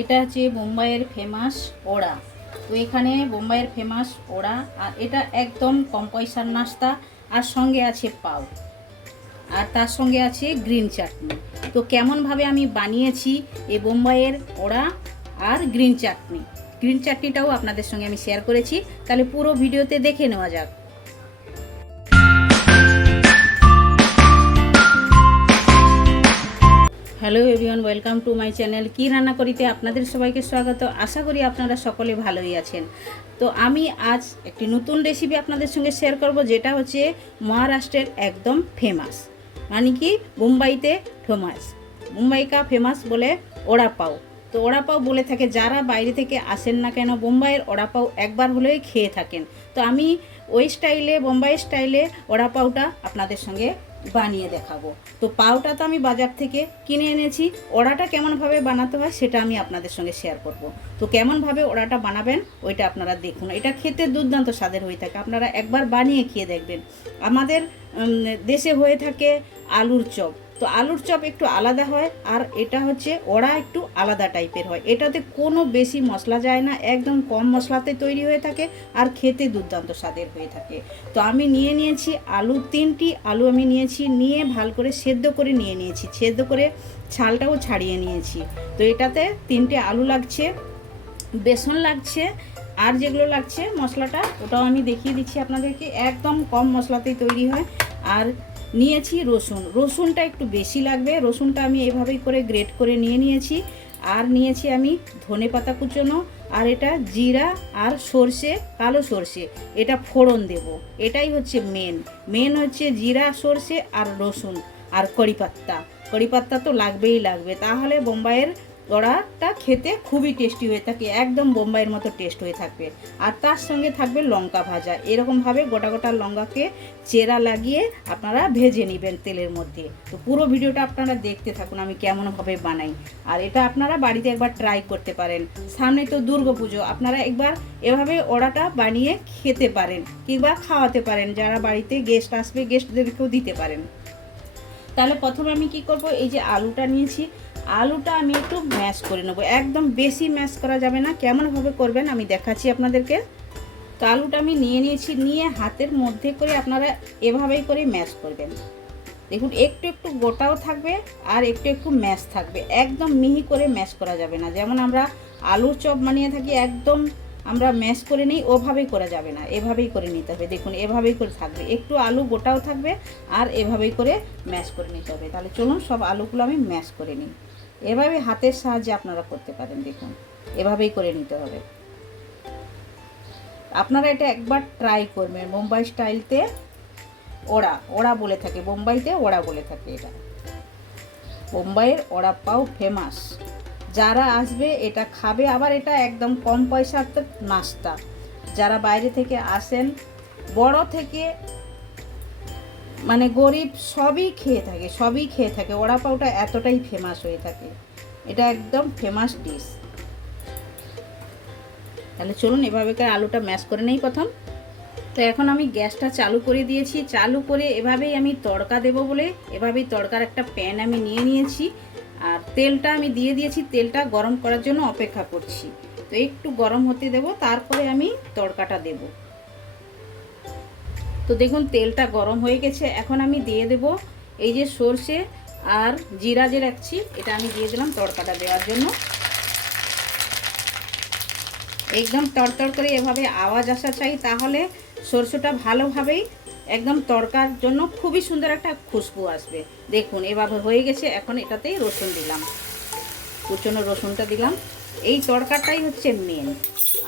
এটা হচ্ছে বোম্বাইয়ের ফেমাস ওড়া। তো এখানে বোম্বাইয়ের ফেমাস ওড়া, আর এটা একদম কম পয়সার নাস্তা, আর সঙ্গে আছে পাও। আর তার সঙ্গে আছে গ্রিন চাটনি। তো কেমনভাবে আমি বানিয়েছি এই বোম্বাইয়ের ওড়া আর গ্রিন চাটনি? গ্রিন চাটনিটাও আপনাদের সঙ্গে আমি শেয়ার করেছি। তাহলে পুরো ভিডিওতে দেখে নেওয়া যাক। ওয়েলকাম টু মাই চ্যানেল কি রান্না করিতে আপনাদের সবাইকে স্বাগত। আশা করি আপনারা সকলে ভালোই আছেন। তো আমি আজ একটি নতুন রেসিপি আপনাদের সঙ্গে শেয়ার করব, যেটা হচ্ছে মহারাষ্ট্রের একদম ফেমাস মানে কি? মুম্বাইতে ফেমাস মুম্বাই কা ফেমাস বলে ওড়া পাও তো ওড়া পাও বলে থাকে, যারা বাইরে থেকে আসেন না কেন বোম্বাইয়ের ওড়া পাও একবার হলেই খেয়ে থাকেন। তো আমি ওই স্টাইলে বোম্বাই স্টাইলে ওড়া পাওটা আপনাদের সঙ্গে বানিয়ে দেখাবো। তো পাওটা তো আমি বাজার থেকে কিনে এনেছি। ওড়াটা কেমনভাবে বানাতে হয় সেটা আমি আপনাদের সঙ্গে শেয়ার করব। তো কেমনভাবে ওড়াটা বানাবেন ওইটা আপনারা দেখুন। এটা খেতে দুর্দান্ত স্বাদের হয়ে থাকে। আপনারা একবার বানিয়ে খেয়ে দেখবেন। আমাদের দেশে হয়ে থাকে আলুর চপ। তো আলুর চপ একটু আলাদা হয় আর এটা হচ্ছে ওড়া একটু আলাদা টাইপের হয়। এটাতে কোনো বেশি মশলা যায় না, একদম কম মশলাতে তৈরি হয়ে থাকে আর খেতে দুর্দান্ত স্বাদের হয়ে থাকে। তো আমি নিয়ে নিয়েছি আলু তিনটি, আলু আমি নিয়েছি, নিয়ে ভালো করে সেদ্ধ করে নিয়ে নিয়েছি। সেদ্ধ করে ছালটাও ছাড়িয়ে নিয়েছি। তো এটাতে তিনটে আলু লাগছে, বেসন লাগছে আর যেগুলো লাগছে মশলাটা, ওটাও আমি দেখিয়ে দিচ্ছি আপনাদেরকে। একদম কম মশলাতেই তৈরি হয় আর নিয়েছি রসুন। রসুনটা একটু বেশি লাগবে। রসুনটা আমি এভাবেই করে গ্রেট করে নিয়ে নিয়েছি। আর নিয়েছি আমি ধনে পাতা কুচোনো, আর এটা জিরা আর সর্ষে, কালো সর্ষে। এটা ফোড়ন দেব। এটাই হচ্ছে মেন মেন হচ্ছে জিরা, সর্ষে আর রসুন আর কড়ি পাত্তা কড়ি পাত্তা তো লাগবেই লাগবে। তাহলে বোম্বাইয়ের ওড়াটা খেতে খুবই টেস্টি হয়ে থাকে, একদম বোম্বাইয়ের মতো টেস্ট হয়ে থাকবে। আর তার সঙ্গে থাকবে লঙ্কা ভাজা। এরকমভাবে গোটা গোটা লঙ্কাকে চেরা লাগিয়ে আপনারা ভেজে নেবেন তেলের মধ্যে। তো পুরো ভিডিওটা আপনারা দেখতে থাকুন, আমি কেমনভাবে বানাই। আর এটা আপনারা বাড়িতে একবার ট্রাই করতে পারেন। সামনে তো দুর্গা পুজো, আপনারা একবার এভাবে ওড়াটা বানিয়ে খেতে পারেন কিংবা খাওয়াতে পারেন। যারা বাড়িতে গেস্ট আসবে গেস্টদেরকেও দিতে পারেন। তাহলে প্রথমে আমি কি করব, এই যে আলুটা নিয়েছি আলুটা আমি একটু ম্যাশ করে নেব। একদম বেশি ম্যাশ করা যাবে না, কেমনভাবে করবেন আমি দেখাচ্ছি আপনাদেরকে। তো আলুটা আমি নিয়ে নিয়েছি, নিয়ে হাতের মধ্যে করে আপনারা এভাবেই করে ম্যাশ করবেন। দেখুন, একটু একটু গোটাও থাকবে আর একটু একটু ম্যাশ থাকবে। একদম মিহি করে ম্যাশ করা যাবে না। যেমন আমরা আলুর চপ বানিয়ে থাকি, একদম আমরা ম্যাশ করে নিই, ওভাবেই করা যাবে না। এভাবেই করে নিতে হবে। দেখুন, এভাবেই করে থাকবে। একটু আলু গোটাও থাকবে আর এভাবেই করে ম্যাশ করে নিতে হবে। তাহলে চলুন, সব আলুগুলো আমি ম্যাশ করে নিই। এভাবে হাতের সাহায্যে আপনারা করতে পারেন, দেখুন। এভাবেই করে নিতে হবে। আপনারা এটা একবার ট্রাই করবেন। মুম্বাই স্টাইলতে ওড়া ওড়া বলে থাকে। বোম্বাইতে ওড়া বলে থাকে এটা। বোম্বাইয়ের ওড়া পাও ফেমাস যারা আসবে, এটা খাবে। আবার এটা একদম কম পয়সার নাস্তা। যারা বাইরে থেকে আসেন, বড় থেকে মানে গরিব সবই খেয়ে থাকে, সবই খেয়ে থাকে। ওড়া পাউটা এতটাই ফেমাস হয়ে থাকে। এটা একদম ফেমাস ডিশ তাহলে চলুন এভাবে করে আলুটা ম্যাশ করে নেই প্রথম। তো এখন আমি গ্যাসটা চালু করে দিয়েছি। চালু করে এভাবেই আমি তড়কা দেব বলে, এভাবেই তড়কার একটা প্যান আমি নিয়ে নিয়েছি। আর তেলটা আমি দিয়ে দিয়েছি। তেলটা গরম করার জন্য অপেক্ষা করছি। তো একটু গরম হতে দেব, তারপরে আমি তড়কাটা দেব। তো দেখুন, তেলটা গরম হয়ে গেছে। এখন আমি দিয়ে দেব এই যে সর্ষে আর জিরা যে রাখছি, এটা আমি দিয়ে দিলাম তড়কাটা দেওয়ার জন্য। একদম তড়তড় করে এভাবে আওয়াজ আসা চাই, তাহলে সরষেটা ভালোভাবেই একদম তড়কার জন্য খুবই সুন্দর একটা খুশবু আসবে। দেখুন, এভাবে হয়ে গেছে, এখন এটাতেই রসুন দিলাম। কুচনো রসুনটা দিলাম। এই তড়কাটাই হচ্ছে মেন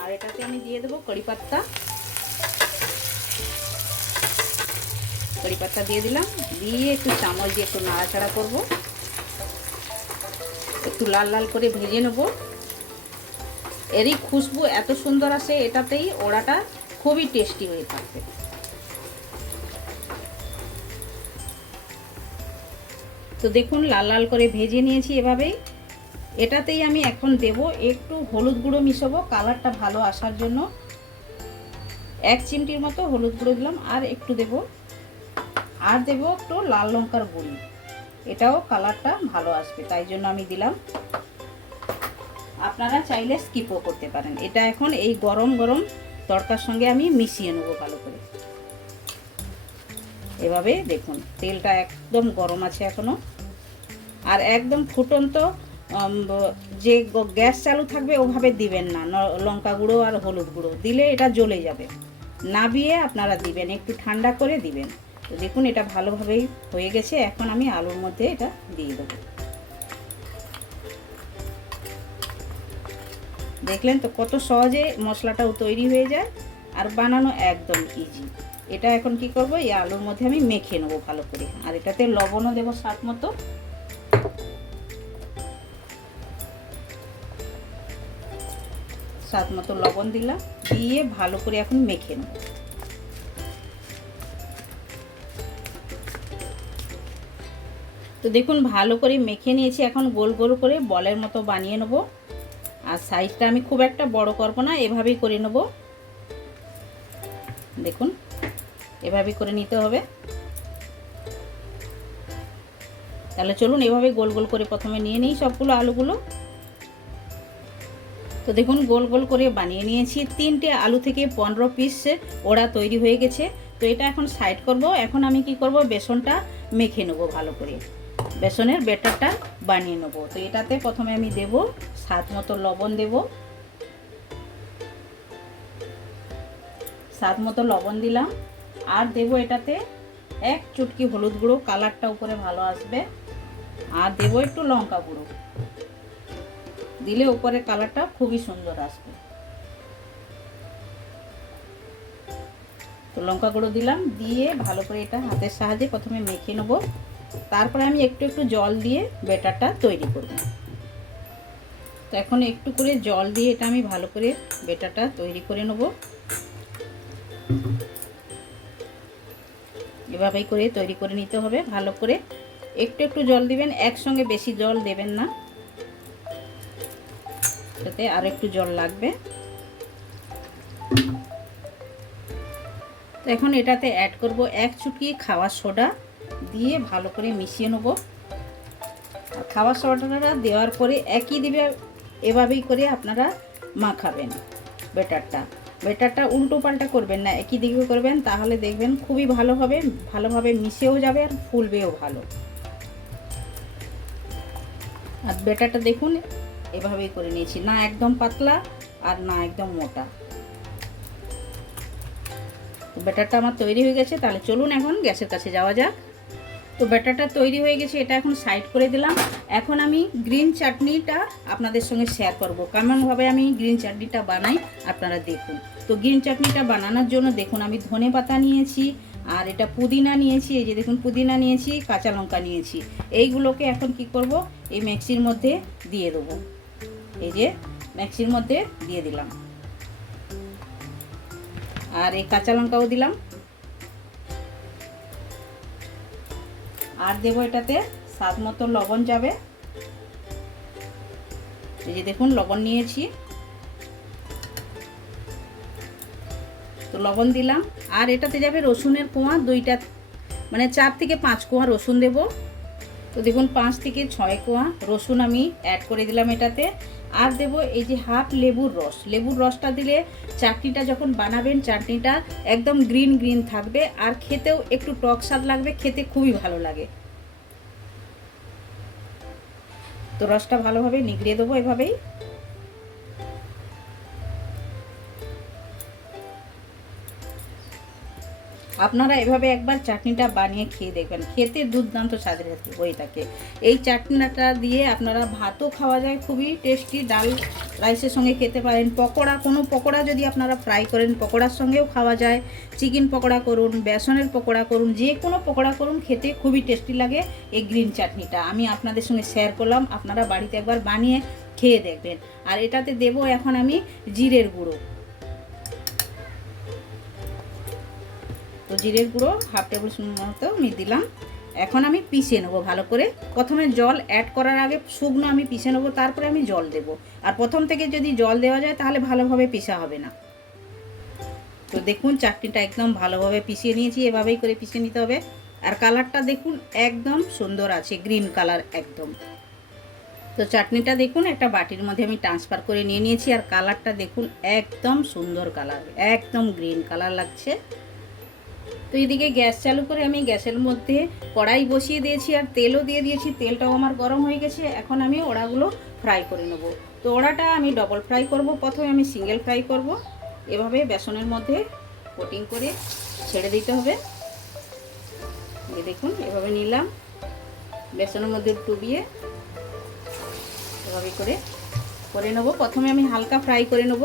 আর এটাতে আমি দিয়ে দেবো কড়ি পাত্তা কড়ি পাত্তা দিয়ে দিলাম। দিয়ে একটু চামচ দিয়ে একটু নাড়াচাড়া করব। একটু লাল লাল করে ভেজে নেব। এরই খুশবু এত সুন্দর আসে, এটাতেই ওড়াটা খুবই টেস্টি হয়ে থাকবে তো দেখুন, লাল লাল করে ভেজে নিয়েছি এভাবেই। এটাতেই আমি এখন দেব একটু হলুদ গুঁড়ো মিশাবো, কালারটা ভালো আসার জন্য। এক চিমটির মতো হলুদ গুঁড়ো দিলাম, আর একটু দেব আর দেব একটু লাল লঙ্কার গুঁড়ি। এটাও কালারটা ভালো আসবে, তাই জন্য আমি দিলাম। আপনারা চাইলে স্কিপও করতে পারেন। এটা এখন এই গরম গরম তরকার সঙ্গে আমি মিশিয়ে নেব ভালো করে। এভাবে দেখুন, তেলটা একদম গরম আছে এখনও। আর একদম ফুটন্ত যে গ্যাস চালু থাকবে ওভাবে দিবেন না। ন- লঙ্কা গুঁড়ো আর হলুদ গুঁড়ো, দিলে এটা জ্বলে যাবে। নাবিয়ে আপনারা দিবেন, একটু ঠান্ডা করে দিবেন। তো দেখুন, এটা ভালোভাবেই হয়ে গেছে। এখন আমি আলুর মধ্যে এটা দিয়ে দেবো। দেখলেন তো, কত সহজে মশলাটাও তৈরি হয়ে যায় আর বানানো একদম ইজি এটা এখন কি করব, এই আলুর মধ্যে আমি মেখে নেব ভালো করে। আর এটাতে লবণও দেবো স্বাদ মতো। স্বাদ মতো লবণ দিলাম, দিয়ে ভালো করে এখন মেখে নেব। তো দেখুন, ভালো করে মেখে নিয়েছি। এখন গোল গোল করে বলের মতো বানিয়ে নেব। আর সাইজটা আমি খুব একটা বড় করব না, এভাবেই করে নেব। দেখুন, এভাবেই করে নিতে হবে। তাহলে চলুন, এভাবে গোল গোল করে প্রথমে নিয়ে নিই সবগুলো আলুগুলো। তো দেখুন, গোল গোল করে বানিয়ে নিয়েছি। তিনটে আলু থেকে পনেরো পিস ওরা তৈরি হয়ে গেছে। তো এটা এখন সাইড করব। এখন আমি কি করব? বেসনটা মেখে নেব ভালো করে। বেসনের বেটারটা বানিয়ে নেব। তো এটাতে প্রথমে আমি দেব, স্বাদ মতো লবণ দেব। স্বাদ মতো লবণ দিলাম। আর দেব এটাতে এক চুটকি হলুদ গুঁড়ো, কালারটা উপরে ভালো আসবে। আর দেব একটু লঙ্কা গুঁড়ো। দিলে উপরে কালারটা খুবই সুন্দর আসবে। তো লঙ্কা গুঁড়ো দিলাম। দিয়ে ভালো করে এটা হাতের সাহায্যে প্রথমে মেখে নেব। তারপরে আমি একটু একটু জল দিয়ে বেটারটা তৈরি করব। তো এখন একটু করে জল দিয়ে এটা আমি ভালো করে বেটারটা তৈরি করে নেব। এভাবেই করে তৈরি করে নিতে হবে, ভালো করে। একটু একটু জল দিবেন, একসঙ্গে বেশি জল দেবেন না। এটাতে আর একটু জল লাগবে। তো এখন এটাতে অ্যাড করব এক চুটকি খাওয়া সোডা। দিয়ে ভালো করে মিশিয়ে নেব। আর খাওয়ার সোডাটা দেওয়ার পরে একই দিবে, এভাবেই করে আপনারা মাখাবেন বেটারটা বেটারটা উল্টো পাল্টা করবেন না, একই দিকে করবেন, তাহলে দেখবেন খুবই ভালো হবে, ভালোভাবে মিশেও যাবে আর ফুলবেও ভালো। আর বেটারটা দেখুন, এভাবেই করে নিয়েছি, না একদম পাতলা আর না একদম মোটা। ব্যাটারটা আমার তৈরি হয়ে গেছে, তাহলে চলুন এখন গ্যাসের কাছে যাওয়া যাক। তো ব্যাটারটা তৈরি হয়ে গেছে, এটা এখন সাইড করে দিলাম। এখন আমি গ্রিন চাটনিটা আপনাদের সঙ্গে শেয়ার করব। কেমনভাবে আমি গ্রিন চাটনিটা বানাই আপনারা দেখুন। তো গ্রিন চাটনিটা বানানোর জন্য দেখুন, আমি ধনে পাতা নিয়েছি, আর এটা পুদিনা নিয়েছি, এই যে দেখুন পুদিনা নিয়েছি, কাঁচা লঙ্কা নিয়েছি। এইগুলোকে এখন কি করব? এই মিক্সির মধ্যে দিয়ে দেবো। এই যে মিক্সির মধ্যে দিয়ে দিলাম। আর এই কাঁচা লঙ্কাও দিলাম। আর দেবো এটাতে স্বাদ মতো লবণ যাবে। এই যে দেখুন, লবণ নিয়েছি। তো লবণ দিলাম। আর এটাতে যাবে রসুনের কোয়া, দুইটা মানে চার থেকে পাঁচ কোয়া রসুন দেব। তো দেখুন, পাঁচ থেকে ছয় কোয়া রসুন আমি অ্যাড করে দিলাম এটাতে। আর দেব এই যে হাফ লেবুর রস। লেবুর রসটা দিলে চাটনিটা যখন বানাবেন, চাটনিটা একদম গ্রিন গ্রিন থাকবে। আর খেতেও একটু টক স্বাদ লাগবে, খেতে খুবই ভালো লাগে। তো রসটা ভালোভাবে নিগড়িয়ে দেবো এভাবেই। আপনারা এভাবে একবার চাটনিটা বানিয়ে খেয়ে দেখবেন। খেতে দুর্দান্ত স্বাদের হয়ে থাকে। এই চাটনিটা দিয়ে আপনারা ভাতও খাওয়া যায়, খুবই টেস্টি ডাল রাইসের সঙ্গে খেতে পারেন। পকোড়া, কোনো পকোড়া যদি আপনারা ফ্রাই করেন, পকোড়ার সঙ্গেও খাওয়া যায়। চিকেন পকোড়া করুন, বেসনের পকোড়া করুন, যে কোনো পকোড়া করুন, খেতে খুবই টেস্টি লাগে এই গ্রিন চাটনিটা। আমি আপনাদের সঙ্গে শেয়ার করলাম, আপনারা বাড়িতে একবার বানিয়ে খেয়ে দেখবেন। আর এটাতে দেবো এখন আমি জিরের গুঁড়ো। তো জিরের গুঁড়ো হাফ টেবিল স্পুন মতো আমি দিলাম। এখন আমি পিষে নেব ভালো করে। প্রথমে জল অ্যাড করার আগে শুকনো আমি পিষে নেব, তারপরে আমি জল দেব। আর প্রথম থেকে যদি জল দেওয়া যায় তাহলে ভালোভাবে পিষা হবে না। তো দেখুন, চাটনিটা একদম ভালোভাবে পিষিয়ে নিয়েছি, এভাবেই করে পিষে নিতে হবে। আর কালারটা দেখুন, একদম সুন্দর আছে, গ্রিন কালার একদম। তো চাটনিটা দেখুন, একটা বাটির মধ্যে আমি ট্রান্সফার করে নিয়ে নিয়েছি। আর কালারটা দেখুন, একদম সুন্দর কালার, একদম গ্রিন কালার লাগছে। তো এদিকে গ্যাস চালু করে আমি গ্যাসের মধ্যে কড়াই বসিয়ে দিয়েছি আর তেলও দিয়ে দিয়েছি। তেলটাও আমার গরম হয়ে গেছে। এখন আমি ওড়াগুলো ফ্রাই করে নেব। তো ওড়াটা আমি ডবল ফ্রাই করব। প্রথমে আমি সিঙ্গেল ফ্রাই করব। এভাবে বেসনের মধ্যে কোটিং করে ছেড়ে দিতে হবে। দেখুন, এভাবে নিলাম। বেসনের মধ্যে ডুবিয়ে এভাবে করে করে নেব। প্রথমে আমি হালকা ফ্রাই করে নেব।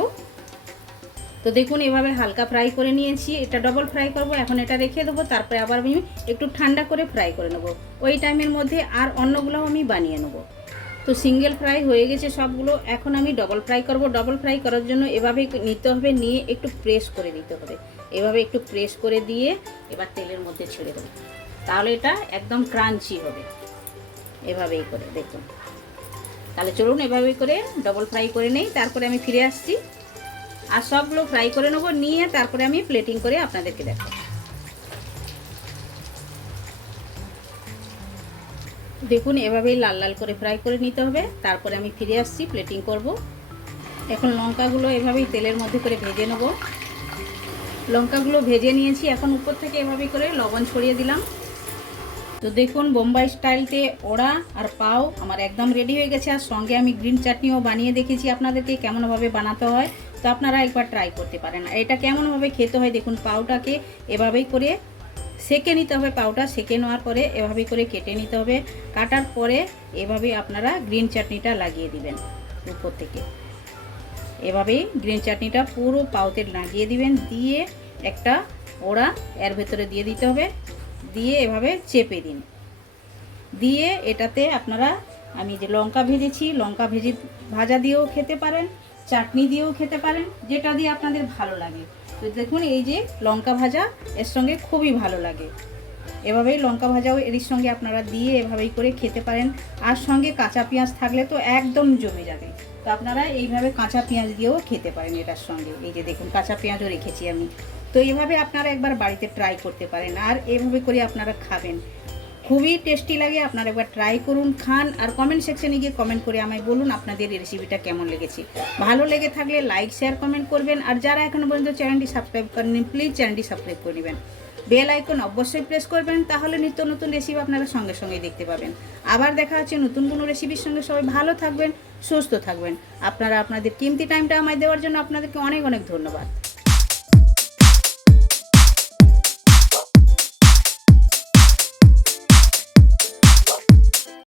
তো দেখুন, এভাবে হালকা ফ্রাই করে নিয়েছি। এটা ডবল ফ্রাই করব, এখন এটা রেখে দেবো, তারপরে আবার আমি একটু ঠান্ডা করে ফ্রাই করে নেব। ওই টাইমের মধ্যে আর অন্যগুলো আমি বানিয়ে নেব। তো সিঙ্গেল ফ্রাই হয়ে গেছে সবগুলো, এখন আমি ডবল ফ্রাই করব। ডবল ফ্রাই করার জন্য এভাবে নিতে হবে, নিয়ে একটু প্রেস করে দিতে হবে। এভাবে একটু প্রেস করে দিয়ে এবার তেলের মধ্যে ছেড়ে দেবো। তাহলে এটা একদম ক্রাঞ্চি হবে। এভাবেই করে, দেখুন। তাহলে চলুন এভাবেই করে ডবল ফ্রাই করে নেই। তারপরে আমি ফিরে আসছি। আর সবগুলো ফ্রাই করে নেব, নিয়ে তারপরে আমি প্লেটিং করে আপনাদেরকে দেখাবো। দেখুন, এভাবেই লাল লাল করে ফ্রাই করে নিতে হবে। তারপরে আমি ফিরে আসছি প্লেটিং করব। এখন লঙ্কাগুলো এভাবেই তেলের মধ্যে করে ভেজে নেব। লঙ্কাগুলো ভেজে নিয়েছি, এখন উপর থেকে এভাবেই করে লবণ ছড়িয়ে দিলাম। তো দেখুন, বোম্বাই স্টাইলতে ওড়া আর পাও আমার একদম রেডি হয়ে গেছে। আর সঙ্গে আমি গ্রিন চাটনিও বানিয়ে দেখেছি আপনাদেরকে, কেমনভাবে বানাতে হয়। তো আপনারা একবার ট্রাই করতে পারেন। এটা কেমনভাবে খেতে হয় দেখুন, পাউটাকে এভাবেই করে সেকে নিতে হবে, পাউটা সেকে নেওয়ার পরে এভাবেই করে কেটে নিতে হবে। কাটার পরে এভাবেই আপনারা গ্রিন চাটনিটা লাগিয়ে দিবেন উপর থেকে। এভাবেই গ্রিন চাটনিটা পুরো পাউতে লাগিয়ে দিবেন, দিয়ে একটা ওড়া এর ভেতরে দিয়ে দিতে হবে। দিয়ে এভাবে চেপে দিন। দিয়ে এটাতে আপনারা, আমি যে লঙ্কা ভেজেছি, লঙ্কা ভেজে ভাজা দিয়েও খেতে পারেন। চাটনি দিয়েও খেতে পারেন, যেটা দিয়ে আপনাদের ভালো লাগে। তো দেখুন, এই যে লঙ্কা ভাজা, এর সঙ্গে খুবই ভালো লাগে। এভাবেই লঙ্কা ভাজাও এর সঙ্গে আপনারা দিয়ে এভাবেই করে খেতে পারেন। আর সঙ্গে কাঁচা পেঁয়াজ থাকলে তো একদম জমে যাবে। তো আপনারা এইভাবে কাঁচা পেঁয়াজ দিয়েও খেতে পারেন এটার সঙ্গে। এই যে দেখুন, কাঁচা পেঁয়াজও রেখেছি আমি। তো এইভাবে আপনারা একবার বাড়িতে ট্রাই করতে পারেন। আর এভাবে করে আপনারা খাবেন। খুবই টেস্টি লাগে, আপনারা একবার ট্রাই করুন, খান আর কমেন্ট সেকশনে গিয়ে কমেন্ট করে আমায় বলুন আপনাদের এই রেসিপিটা কেমন লেগেছে। ভালো লেগে থাকলে লাইক শেয়ার কমেন্ট করবেন আর যারা এখনও পর্যন্ত চ্যানেলটি সাবস্ক্রাইব করেনি প্লিজ চ্যানেলটি সাবস্ক্রাইব করে নেবেন। বেল আইকন অবশ্যই প্রেস করবেন, তাহলে নিত্য নতুন রেসিপি আপনারা সঙ্গে সঙ্গে দেখতে পাবেন। আবার দেখা হচ্ছে নতুন কোনো রেসিপির সঙ্গে, সবাই ভালো থাকবেন, সুস্থ থাকবেন। আপনারা আপনাদের কিমতি টাইমটা আমায় দেওয়ার জন্য আপনাদেরকে অনেক অনেক ধন্যবাদ।